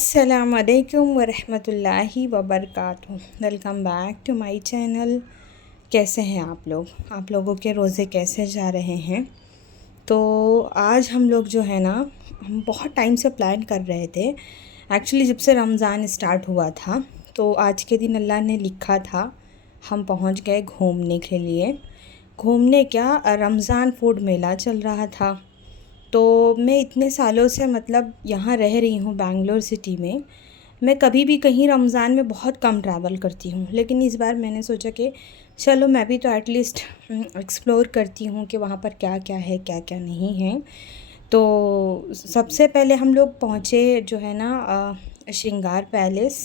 अस्सलामुअलैकुम वरहमतुल्लाहि वबरकातुहू। Welcome back to my channel. कैसे हैं आप लोग? आप लोगों के रोज़े कैसे जा रहे हैं? तो आज हम लोग जो है ना, हम बहुत टाइम से प्लान कर रहे थे। एक्चुअली जब से रमज़ान स्टार्ट हुआ था तो आज के दिन अल्लाह ने लिखा था, हम पहुंच गए घूमने के लिए। घूमने क्या, रमज़ान फूड मेला चल रहा था। तो मैं इतने सालों से मतलब यहाँ रह रही हूँ बेंगलोर सिटी में। मैं कभी भी कहीं रमज़ान में बहुत कम ट्रैवल करती हूँ, लेकिन इस बार मैंने सोचा कि चलो मैं भी तो एटलीस्ट एक्सप्लोर करती हूँ कि वहाँ पर क्या क्या है, क्या क्या नहीं है। तो सबसे पहले हम लोग पहुँचे जो है ना श्रृंगार पैलेस।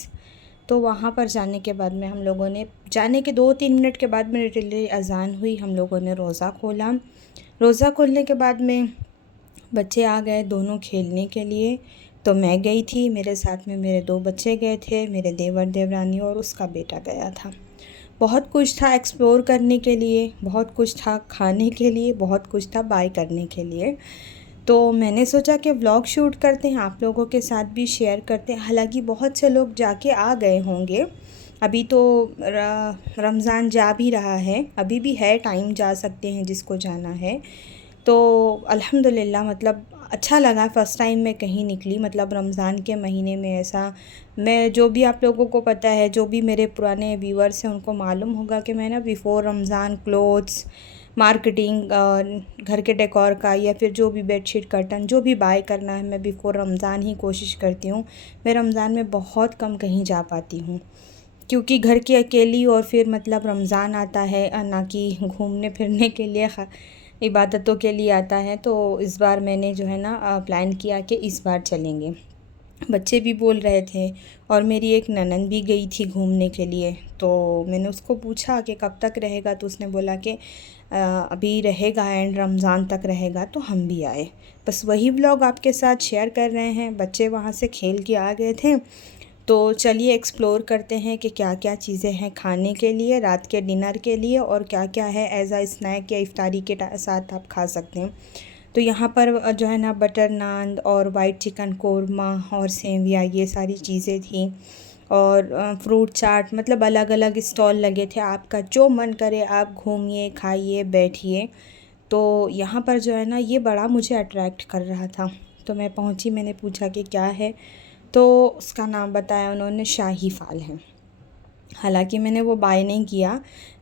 तो वहाँ पर जाने के बाद में हम लोगों ने, जाने के 2-3 मिनट के बाद मेरे लिए अज़ान हुई। हम लोगों ने रोज़ा खोला। रोज़ा खोलने के बाद में बच्चे आ गए दोनों खेलने के लिए। तो मैं गई थी, मेरे साथ में मेरे 2 बच्चे गए थे, मेरे देवर देवरानी और उसका बेटा गया था। बहुत कुछ था एक्सप्लोर करने के लिए, बहुत कुछ था खाने के लिए, बहुत कुछ था बाय करने के लिए। तो मैंने सोचा कि व्लॉग शूट करते हैं, आप लोगों के साथ भी शेयर करते हैं। हालांकि बहुत से लोग जाके आ गए होंगे, अभी तो रमज़ान जा भी रहा है, अभी भी है टाइम, जा सकते हैं जिसको जाना है। तो अल्हम्दुलिल्लाह मतलब अच्छा लगा। फ़र्स्ट टाइम मैं कहीं निकली, मतलब रमज़ान के महीने में ऐसा। मैं, जो भी आप लोगों को पता है, जो भी मेरे पुराने व्यूअर्स हैं उनको मालूम होगा कि मैं ना बिफ़ोर रमज़ान क्लोथ्स मार्केटिंग, घर के डेकोर का या फिर जो भी बेडशीट कर्टन जो भी बाय करना है, मैं बिफ़ोर रमज़ान ही कोशिश करती हूँ। मैं रमज़ान में बहुत कम कहीं जा पाती हूँ, क्योंकि घर की अकेली, और फिर मतलब रमज़ान आता है ना कि घूमने फिरने के लिए, इबादतों के लिए आता है। तो इस बार मैंने जो है ना प्लान किया कि इस बार चलेंगे। बच्चे भी बोल रहे थे, और मेरी एक ननद भी गई थी घूमने के लिए। तो मैंने उसको पूछा कि कब तक रहेगा, तो उसने बोला कि अभी रहेगा, एंड रमज़ान तक रहेगा। तो हम भी आए, बस वही व्लॉग आपके साथ शेयर कर रहे हैं। बच्चे वहाँ से खेल के आ गए थे। तो चलिए एक्सप्लोर करते हैं कि क्या क्या चीज़ें हैं खाने के लिए, रात के डिनर के लिए, और क्या क्या है एज आ स्नैक या इफ्तारी के साथ आप खा सकते हैं। तो यहाँ पर जो है ना बटर नान और वाइट चिकन कोरमा और सेविया, ये सारी चीज़ें थी। और फ्रूट चाट, मतलब अलग अलग स्टॉल लगे थे। आपका जो मन करे आप घूमिए, खाइए, बैठिए। तो यहाँ पर जो है ना ये बड़ा मुझे अट्रैक्ट कर रहा था। तो मैं पहुँची, मैंने पूछा कि क्या है, तो उसका नाम बताया उन्होंने, शाही फ़ाल है। हालांकि मैंने वो बाय नहीं किया,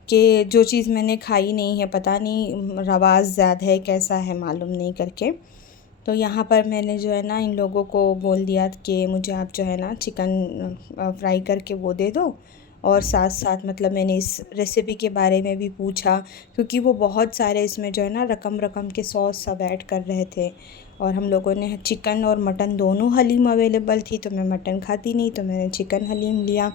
कि जो चीज़ मैंने खाई नहीं है, पता नहीं रवाज़ ज़्यादा है कैसा है, मालूम नहीं करके। तो यहाँ पर मैंने जो है ना इन लोगों को बोल दिया कि मुझे आप जो है ना चिकन फ्राई करके वो दे दो। और साथ साथ मतलब मैंने इस रेसिपी के बारे में भी पूछा, क्योंकि वो बहुत सारे इसमें जो है ना रकम रकम के सॉस सब ऐड कर रहे थे। और हम लोगों ने चिकन और मटन दोनों हलीम अवेलेबल थी, तो मैं मटन खाती नहीं, तो मैंने चिकन हलीम लिया।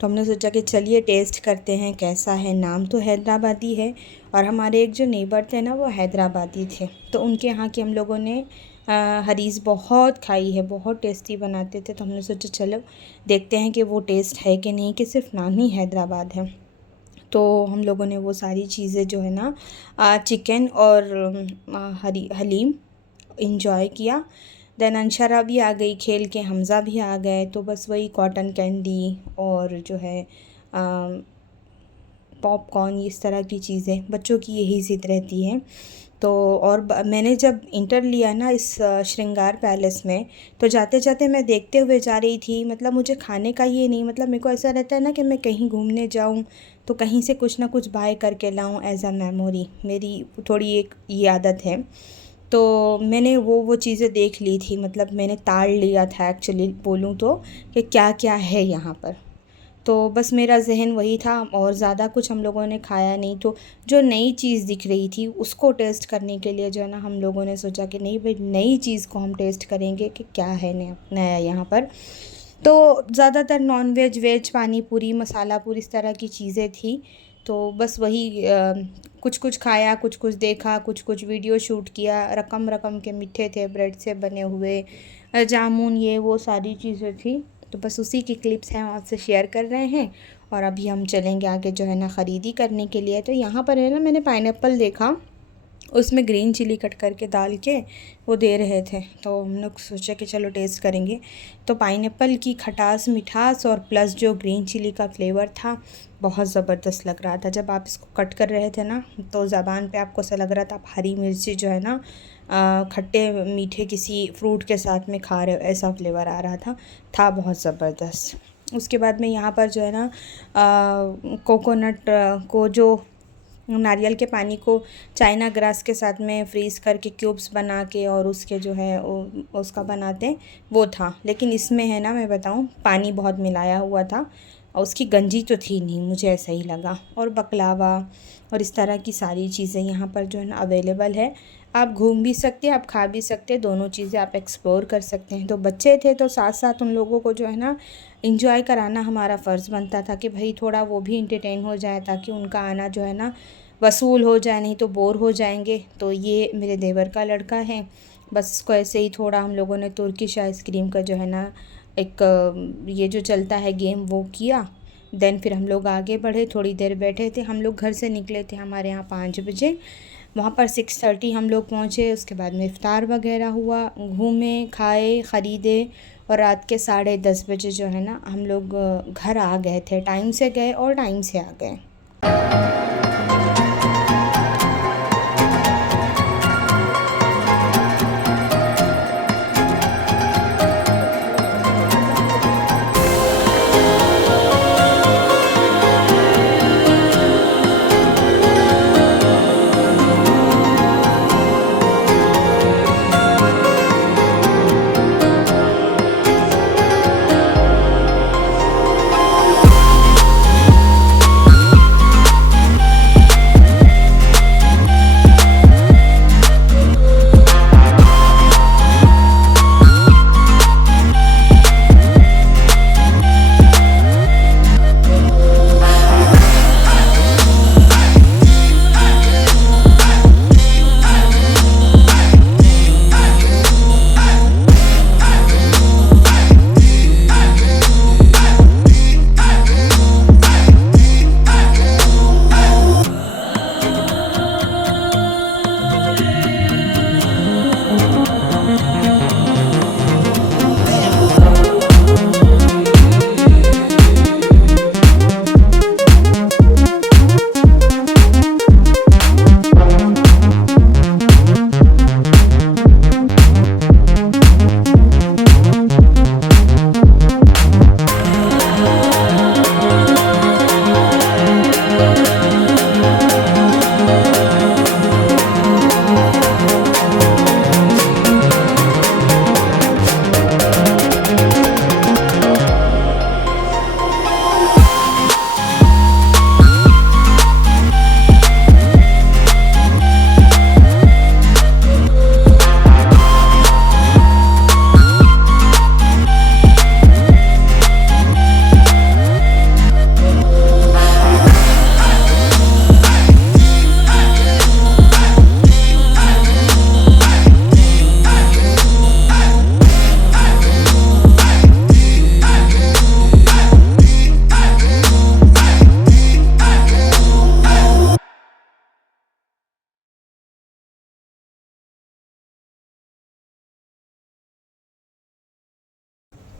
तो हमने सोचा कि चलिए टेस्ट करते हैं कैसा है। नाम तो हैदराबादी है, और हमारे एक जो नेबर थे ना वो हैदराबादी थे, तो उनके यहाँ की हम लोगों ने हरीस बहुत खाई है, बहुत टेस्टी बनाते थे। तो हमने सोचा चलो देखते हैं कि वो टेस्ट है कि नहीं, कि सिर्फ नाम ही हैदराबाद है। तो हम लोगों ने वो सारी चीज़ें जो है ना चिकन और हलीम इंजॉय किया। देन अंशरा भी आ गई खेल के, हमज़ा भी आ गए। तो बस वही कॉटन कैंडी और जो है पॉपकॉर्न, इस तरह की चीज़ें, बच्चों की यही ज़िद रहती है। तो और मैंने जब इंटर लिया ना इस श्रृंगार पैलेस में, तो जाते जाते मैं देखते हुए जा रही थी। मतलब मुझे खाने का ये नहीं, मतलब मेरे को ऐसा रहता है ना कि मैं कहीं घूमने जाऊं तो कहीं से कुछ ना कुछ बाय करके लाऊं एज अ मेमोरी। मेरी थोड़ी एक ये आदत है। तो मैंने वो चीज़ें देख ली थी, मतलब मैंने ताड़ लिया था एक्चुअली बोलूँ तो, कि क्या क्या है यहाँ पर। तो बस मेरा ज़हन वही था, और ज़्यादा कुछ हम लोगों ने खाया नहीं। तो जो नई चीज़ दिख रही थी उसको टेस्ट करने के लिए जो है ना हम लोगों ने सोचा कि नहीं भाई, नई चीज़ को हम टेस्ट करेंगे कि क्या है नया नया यहाँ पर। तो ज़्यादातर नॉन वेज, वेज, पानी पूरी, मसाला पूरी, इस तरह की चीज़ें थी। तो बस वही कुछ कुछ खाया, कुछ कुछ देखा, कुछ कुछ वीडियो शूट किया। रकम रकम के मीठे थे, ब्रेड से बने हुए जामुन, ये वो सारी चीज़ें थी। तो बस उसी की क्लिप्स हैं, आपसे शेयर कर रहे हैं। और अभी हम चलेंगे आगे जो है ना ख़रीदी करने के लिए। तो यहाँ पर है ना मैंने पाइनएप्पल देखा, उसमें ग्रीन चिली कट करके डाल के वो दे रहे थे। तो हम लोग सोचा कि चलो टेस्ट करेंगे। तो पाइनएप्पल की खटास मिठास और प्लस जो ग्रीन चिली का फ्लेवर था, बहुत ज़बरदस्त लग रहा था। जब आप इसको कट कर रहे थे ना, तो ज़बान पे आपको ऐसा लग रहा था आप हरी मिर्ची जो है ना खट्टे मीठे किसी फ्रूट के साथ में खा रहे हो, ऐसा फ्लेवर आ रहा था बहुत ज़बरदस्त। उसके बाद में यहाँ पर जो है ना कोकोनट को जो नारियल के पानी को चाइना ग्रास के साथ में फ्रीज़ करके क्यूब्स बना के और उसके जो है उसका बनाते हैं, वो था। लेकिन इसमें है ना, मैं बताऊं, पानी बहुत मिलाया हुआ था और उसकी गंजी तो थी नहीं, मुझे ऐसा ही लगा। और बकलावा और इस तरह की सारी चीज़ें यहाँ पर जो है ना अवेलेबल है। आप घूम भी सकते हैं, आप खा भी सकते हैं, दोनों चीज़ें आप एक्सप्लोर कर सकते हैं। तो बच्चे थे तो साथ साथ उन लोगों को जो है ना इंजॉय कराना हमारा फ़र्ज़ बनता था कि भाई थोड़ा वो भी इंटरटेन हो जाए, ताकि उनका आना जो है ना वसूल हो जाए, नहीं तो बोर हो जाएंगे। तो ये मेरे देवर का लड़का है, बस इसको ऐसे ही थोड़ा हम लोगों ने तुर्किश आइसक्रीम का जो है ना एक ये जो चलता है गेम, वो किया। देन फिर हम लोग आगे बढ़े, थोड़ी देर बैठे थे। हम लोग घर से निकले थे हमारे यहाँ 5 बजे, वहाँ पर 6:30 हम लोग पहुँचे। उसके बाद में इफ़्तार वगैरह हुआ, घूमे, खाए, ख़रीदे और रात के 10:30 बजे जो है ना हम लोग घर आ गए थे। टाइम से गए और टाइम से आ गए।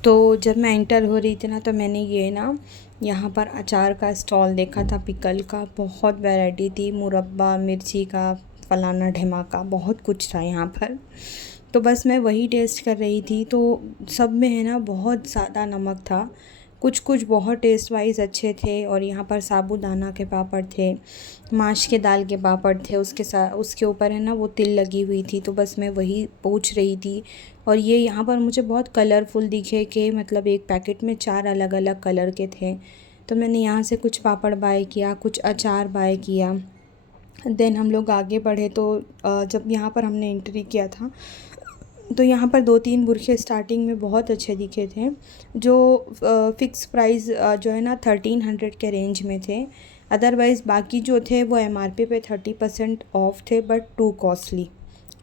तो जब मैं एंटर हो रही थी ना, तो मैंने ये ना यहाँ पर अचार का स्टॉल देखा था, पिकल का। बहुत वैरायटी थी, मुरब्बा, मिर्ची का, फलाना ढिमाका, बहुत कुछ था यहाँ पर। तो बस मैं वही टेस्ट कर रही थी। तो सब में है ना बहुत ज़्यादा नमक था। कुछ कुछ बहुत टेस्ट वाइज़ अच्छे थे। और यहाँ पर साबूदाना के पापड़ थे, माश के दाल के पापड़ थे, उसके साथ उसके ऊपर है ना वो तिल लगी हुई थी। तो बस मैं वही पूछ रही थी। और ये यहाँ पर मुझे बहुत कलरफुल दिखे कि मतलब एक पैकेट में 4 अलग अलग कलर के थे। तो मैंने यहाँ से कुछ पापड़ बाय किया, कुछ अचार बाय किया। देन हम लोग आगे बढ़े। तो जब यहाँ पर हमने एंट्री किया था, तो यहाँ पर 2-3 बुरखे स्टार्टिंग में बहुत अच्छे दिखे थे, जो फ़िक्स प्राइस जो है ना 1300 के रेंज में थे। अदरवाइज़ बाकी जो थे वो एमआरपी पे 30% ऑफ थे, बट टू कॉस्टली।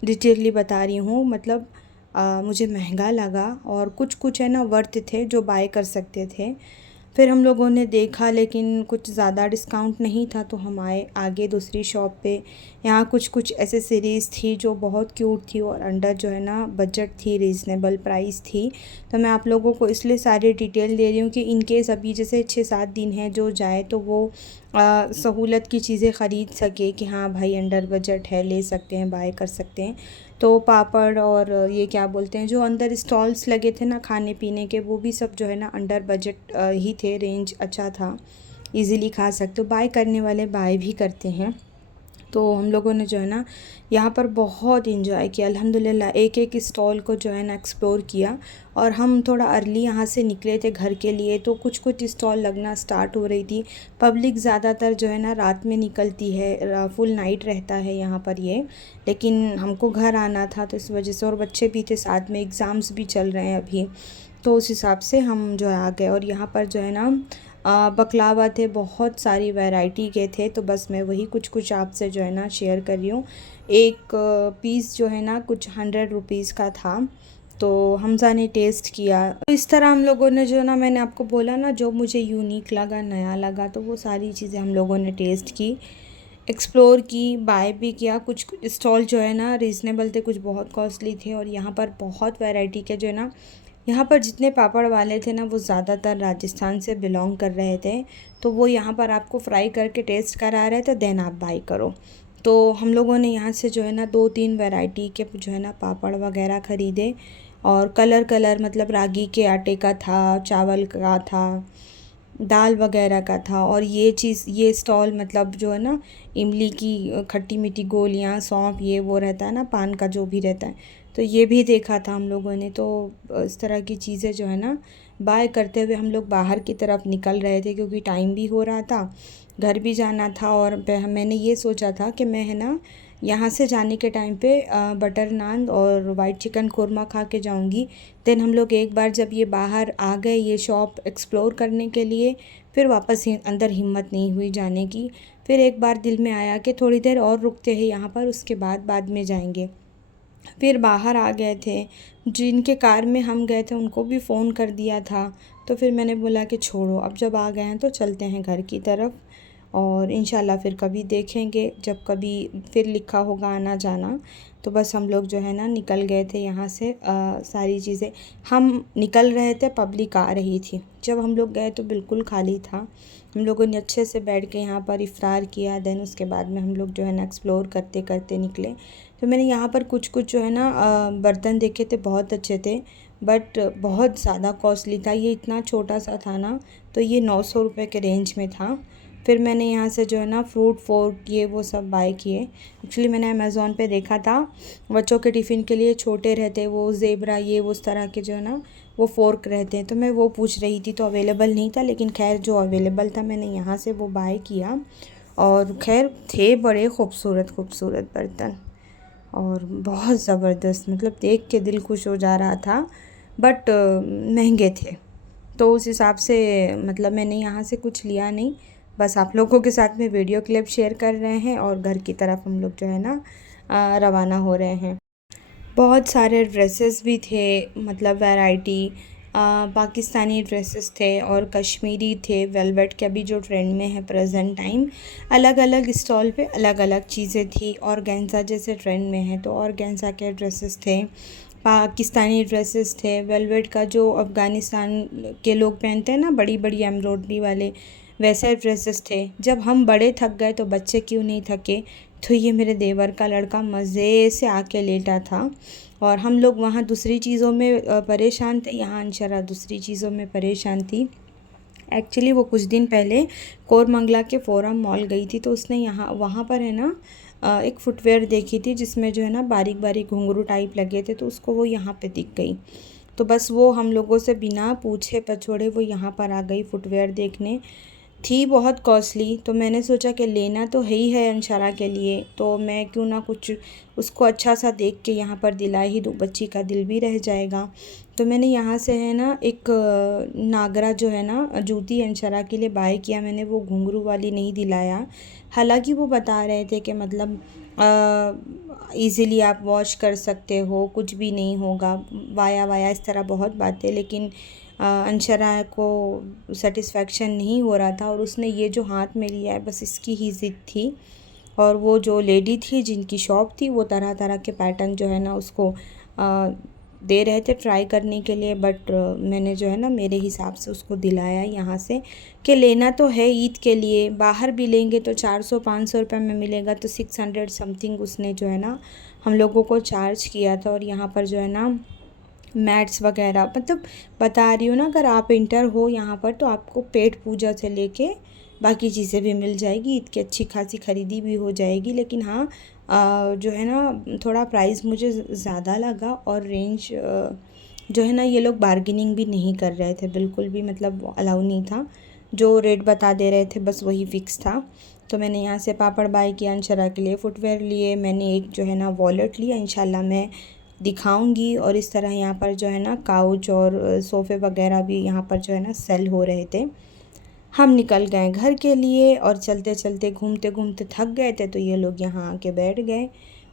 डिटेलली बता रही हूँ, मतलब मुझे महंगा लगा। और कुछ कुछ है ना वर्थ थे, जो बाय कर सकते थे। फिर हम लोगों ने देखा, लेकिन कुछ ज़्यादा डिस्काउंट नहीं था, तो हम आए आगे दूसरी शॉप पे। यहाँ कुछ कुछ एसेसरीज़ थी जो बहुत क्यूट थी और अंडर जो है ना बजट थी, रीज़नेबल प्राइस थी। तो मैं आप लोगों को इसलिए सारी डिटेल दे रही हूँ कि इन केस अभी जैसे 6-7 दिन है जो जाए तो वो सहूलत की चीज़ें ख़रीद सके कि हाँ भाई अंडर बजट है, ले सकते हैं, बाय कर सकते हैं। तो पापड़ और ये क्या बोलते हैं जो अंदर स्टॉल्स लगे थे ना खाने पीने के, वो भी सब जो है ना अंडर बजट ही थे, रेंज अच्छा था, इजीली खा सकते हो, बाय करने वाले बाय भी करते हैं। तो हम लोगों ने जो है ना यहाँ पर बहुत इंजॉय किया अल्हम्दुलिल्लाह, एक एक स्टॉल को जो है ना एक्सप्लोर किया। और हम थोड़ा अर्ली यहाँ से निकले थे घर के लिए, तो कुछ कुछ स्टॉल लगना स्टार्ट हो रही थी। पब्लिक ज़्यादातर जो है ना रात में निकलती है, फुल नाइट रहता है यहाँ पर ये, लेकिन हमको घर आना था तो इस वजह से, और बच्चे भी थे साथ में, एग्ज़ाम्स भी चल रहे हैं अभी, तो उस हिसाब से हम जो है आ गए। और यहाँ पर जो है ना बकलावा थे, बहुत सारी वैरायटी के थे, तो बस मैं वही कुछ कुछ आपसे जो है ना शेयर कर रही हूँ। एक पीस जो है ना कुछ 100 रुपीज़ का था, तो हमज़ा ने टेस्ट किया। तो इस तरह हम लोगों ने जो ना, मैंने आपको बोला ना जो मुझे यूनिक लगा, नया लगा, तो वो सारी चीज़ें हम लोगों ने टेस्ट की, एक्सप्लोर की, बाय भी किया। कुछ स्टॉल जो है ना रीज़नेबल थे, कुछ बहुत कॉस्टली थे। और यहाँ पर बहुत वैरायटी के जो है ना, यहाँ पर जितने पापड़ वाले थे ना वो ज़्यादातर राजस्थान से बिलोंग कर रहे थे, तो वो यहाँ पर आपको फ्राई करके टेस्ट करा रहे थे, देन आप बाई करो। तो हम लोगों ने यहाँ से जो है ना 2-3 वैरायटी के जो है ना पापड़ वगैरह ख़रीदे। और कलर कलर मतलब रागी के आटे का था, चावल का था, दाल वगैरह का था। और ये चीज़, ये स्टॉल मतलब जो है ना इमली की खट्टी मीठी गोलियाँ, सौंफ, ये वो रहता है ना, पान का जो भी रहता है, तो ये भी देखा था हम लोगों ने। तो इस तरह की चीज़ें जो है ना बाय करते हुए हम लोग बाहर की तरफ निकल रहे थे, क्योंकि टाइम भी हो रहा था, घर भी जाना था। और मैंने ये सोचा था कि मैं है ना यहाँ से जाने के टाइम पे बटर नान और वाइट चिकन कोरमा खा के जाऊँगी। देन हम लोग एक बार जब ये बाहर आ गए ये शॉप एक्सप्लोर करने के लिए, फिर वापस ही अंदर हिम्मत नहीं हुई जाने की। फिर एक बार दिल में आया कि थोड़ी देर और रुकते हैं यहाँ पर, उसके बाद में जाएंगे। फिर बाहर आ गए थे, जिनके कार में हम गए थे उनको भी फ़ोन कर दिया था। तो फिर मैंने बोला कि छोड़ो, अब जब आ गए हैं तो चलते हैं घर की तरफ, और इंशाल्लाह फिर कभी देखेंगे, जब कभी फिर लिखा होगा आना जाना। तो बस हम लोग जो है ना निकल गए थे यहाँ से। सारी चीज़ें, हम निकल रहे थे, पब्लिक आ रही थी। जब हम लोग गए तो बिल्कुल खाली था। हम लोगों ने अच्छे से बैठ के यहाँ पर इफ़्तार किया, देन उसके बाद में हम लोग जो है ना एक्सप्लोर करते करते निकले। तो मैंने यहाँ पर कुछ कुछ जो है ना बर्तन देखे थे, बहुत अच्छे थे, बट बहुत ज़्यादा कॉस्टली था। ये इतना छोटा सा था ना, तो ये 900 रुपये के रेंज में था। फिर मैंने यहाँ से जो है ना फ्रूट फोर्क ये वो सब बाय किए। एक्चुअली मैंने अमेज़ोन पे देखा था, बच्चों के टिफ़िन के लिए छोटे रहते वो ज़ेबरा, ये वो उस तरह के जो है ना वो फ़ोर्क रहते हैं, तो मैं वो पूछ रही थी, तो अवेलेबल नहीं था, लेकिन खैर जो अवेलेबल था मैंने यहाँ से वो बाय किया। और खैर थे बड़े खूबसूरत खूबसूरत बर्तन, और बहुत ज़बरदस्त, मतलब देख के दिल खुश हो जा रहा था, बट महंगे थे। तो उस हिसाब से मतलब मैंने यहाँ से कुछ लिया नहीं, बस आप लोगों के साथ में वीडियो क्लिप शेयर कर रहे हैं, और घर की तरफ हम लोग जो है ना रवाना हो रहे हैं। बहुत सारे ड्रेसेस भी थे, मतलब वैरायटी, पाकिस्तानी ड्रेसेस थे और कश्मीरी थे, वेलवेट के अभी जो ट्रेंड में है प्रेजेंट टाइम। अलग अलग स्टॉल पे अलग अलग चीज़ें थी। ऑर्गेन्जा जैसे ट्रेंड में है तो ऑर्गेन्जा के ड्रेसेस थे, पाकिस्तानी ड्रेसेस थे, वेलवेट का जो अफ़गानिस्तान के लोग पहनते हैं ना, बड़ी बड़ी एम्ब्रॉयडरी वाले, वैसे ड्रेसेस थे। जब हम बड़े थक गए तो बच्चे क्यों नहीं थके। तो ये मेरे देवर का लड़का मज़े से आके लेटा था, और हम लोग वहाँ दूसरी चीज़ों में परेशान थे, यहाँ अंशरा दूसरी चीज़ों में परेशान थी। एक्चुअली वो कुछ दिन पहले कोरमंगला के फोरम मॉल गई थी, तो उसने यहाँ वहाँ पर है ना एक फ़ुटवेयर देखी थी जिसमें जो है ना बारीक बारीक घुंघरू टाइप लगे थे, तो उसको वो यहाँ पे दिख गई। तो बस वो हम लोगों से बिना पूछे पछोड़े वो यहाँ पर आ गई फ़ुटवेयर देखने। थी बहुत कॉस्टली, तो मैंने सोचा कि लेना तो है ही है अंशरा के लिए, तो मैं क्यों ना कुछ उसको अच्छा सा देख के यहाँ पर दिला ही दूँ, बच्ची का दिल भी रह जाएगा। तो मैंने यहाँ से है ना एक नागरा जो है ना जूती अंशरा के लिए बाय किया मैंने, वो घुंघरू वाली नहीं दिलाया। हालांकि वो बता रहे थे कि मतलब इजीली आप वॉश कर सकते हो, कुछ भी नहीं होगा, वाया वाया इस तरह बहुत बातें, लेकिन अंशरा को सेटिस्फेक्शन नहीं हो रहा था, और उसने ये जो हाथ में लिया है बस इसकी ही ज़िद थी। और वो जो लेडी थी जिनकी शॉप थी वो तरह तरह के पैटर्न जो है ना उसको दे रहे थे ट्राई करने के लिए, बट मैंने जो है ना मेरे हिसाब से उसको दिलाया यहाँ से कि लेना तो है ईद के लिए, बाहर भी लेंगे तो 400-500 रुपये में मिलेगा, तो 600 समथिंग उसने जो है ना हम लोगों को चार्ज किया था। और यहाँ पर जो है ना मैट्स वगैरह, मतलब बता रही हूँ ना, अगर आप इंटर हो यहाँ पर तो आपको पेट पूजा से लेके बाकी चीज़ें भी मिल जाएगी, ईद की अच्छी खासी ख़रीदी भी हो जाएगी। लेकिन हाँ जो है ना थोड़ा प्राइस मुझे ज़्यादा लगा, और रेंज जो है ना ये लोग बार्गेनिंग भी नहीं कर रहे थे बिल्कुल भी, मतलब अलाउ नहीं था, जो रेट बता दे रहे थे बस वही फ़िक्स था। तो मैंने यहाँ से पापड़ बाय किया, अंशरा के लिए फुटवेयर लिए, मैंने एक जो है ना वॉलेट लिया, इंशाल्लाह मैं दिखाऊंगी। और इस तरह यहाँ पर जो है ना काउच और सोफ़े वगैरह भी यहाँ पर जो है ना सेल हो रहे थे। हम निकल गए घर के लिए, और चलते चलते घूमते घूमते थक गए थे, तो ये लोग यहाँ आके बैठ गए।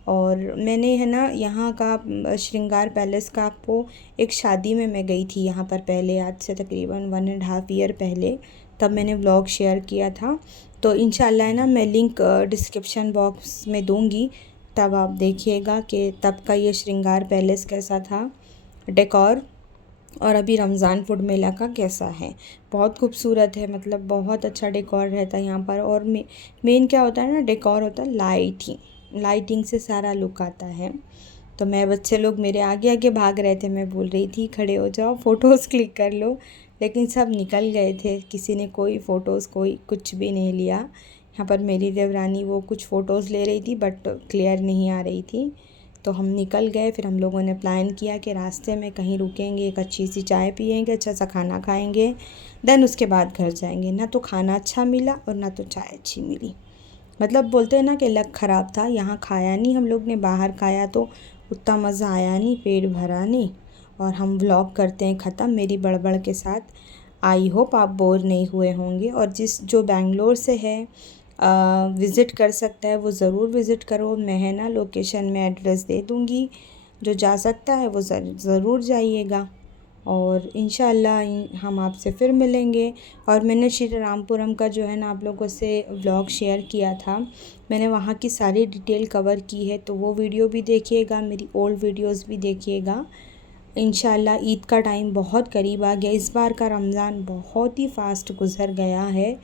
और मैंने है ना यहाँ का श्रृंगार पैलेस का, आपको एक शादी में मैं गई थी यहाँ पर पहले, आज से तकरीबन 1.5 ईयर पहले, तब मैंने व्लॉग शेयर किया था। तो इंशाल्लाह है ना मैं लिंक डिस्क्रिप्शन बॉक्स में दूँगी, तब आप देखिएगा कि तब का ये श्रृंगार पैलेस कैसा था डेकोर, और अभी रमज़ान फूड मेला का कैसा है। बहुत खूबसूरत है, मतलब बहुत अच्छा डेकोर रहता है यहाँ पर। और मेन क्या होता है ना, डेकोर होता है लाइटिंग से सारा लुक आता है। तो मैं बच्चे लोग मेरे आगे आगे भाग रहे थे, मैं बोल रही थी खड़े हो जाओ फ़ोटोज़ क्लिक कर लो, लेकिन सब निकल गए थे, किसी ने कोई फ़ोटोज़ कोई कुछ भी नहीं लिया। यहाँ पर मेरी देवरानी वो कुछ फ़ोटोज़ ले रही थी बट क्लियर नहीं आ रही थी, तो हम निकल गए। फिर हम लोगों ने प्लान किया कि रास्ते में कहीं रुकेंगे, एक अच्छी सी चाय पिएंगे, अच्छा सा खाना खाएंगे, देन उसके बाद घर जाएंगे। ना तो खाना अच्छा मिला और ना तो चाय अच्छी मिली, मतलब बोलते हैं ना कि लक ख़राब था। यहाँ खाया नहीं, हम लोग ने बाहर खाया तो उतना मज़ा आया नहीं, पेट भरा नहीं। और हम व्लॉग करते हैं ख़त्म मेरी बड़बड़ के साथ। आई होप आप बोर नहीं हुए होंगे, और जो बेंगलोर से है विज़िट कर सकता है वो ज़रूर विज़िट करो। मैं है ना लोकेशन में एड्रेस दे दूँगी, जो जा सकता है वो ज़रूर जाइएगा। और इंशाल्लाह हम आपसे फिर मिलेंगे। और मैंने श्री रामपुरम का जो है ना आप लोगों से व्लॉग शेयर किया था, मैंने वहाँ की सारी डिटेल कवर की है, तो वो वीडियो भी देखिएगा, मेरी ओल्ड वीडियोस भी देखिएगा। इंशाल्लाह ईद का टाइम बहुत करीब आ गया, इस बार का रमज़ान बहुत ही फ़ास्ट गुज़र गया है,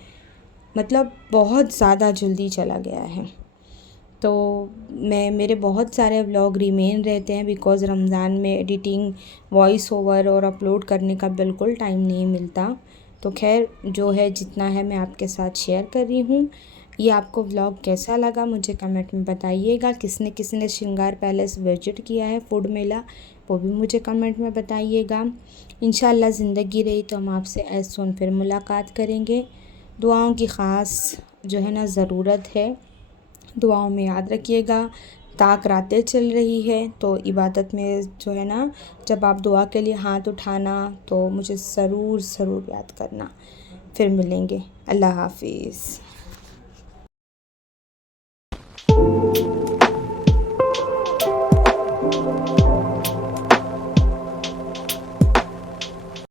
मतलब बहुत ज़्यादा जल्दी चला गया है। तो मेरे बहुत सारे व्लॉग रिमेन रहते हैं, बिकॉज़ रमज़ान में एडिटिंग, वॉइस ओवर और अपलोड करने का बिल्कुल टाइम नहीं मिलता। तो खैर जो है जितना है मैं आपके साथ शेयर कर रही हूँ। ये आपको व्लॉग कैसा लगा मुझे कमेंट में बताइएगा। किसने किसने श्रृंगार पैलेस विजिट किया है, फूड मेला, वो भी मुझे कमेंट में बताइएगा। इंशाल्लाह ज़िंदगी रही तो हम आपसे ऐसे सुन फिर मुलाकात करेंगे। दुआओं की ख़ास जो है ना ज़रूरत है, दुआओं में याद रखिएगा। ताक रातें चल रही है, तो इबादत में जो है ना जब आप दुआ के लिए हाथ उठाना तो मुझे ज़रूर ज़रूर याद करना। फिर मिलेंगे, अल्लाह हाफिज़।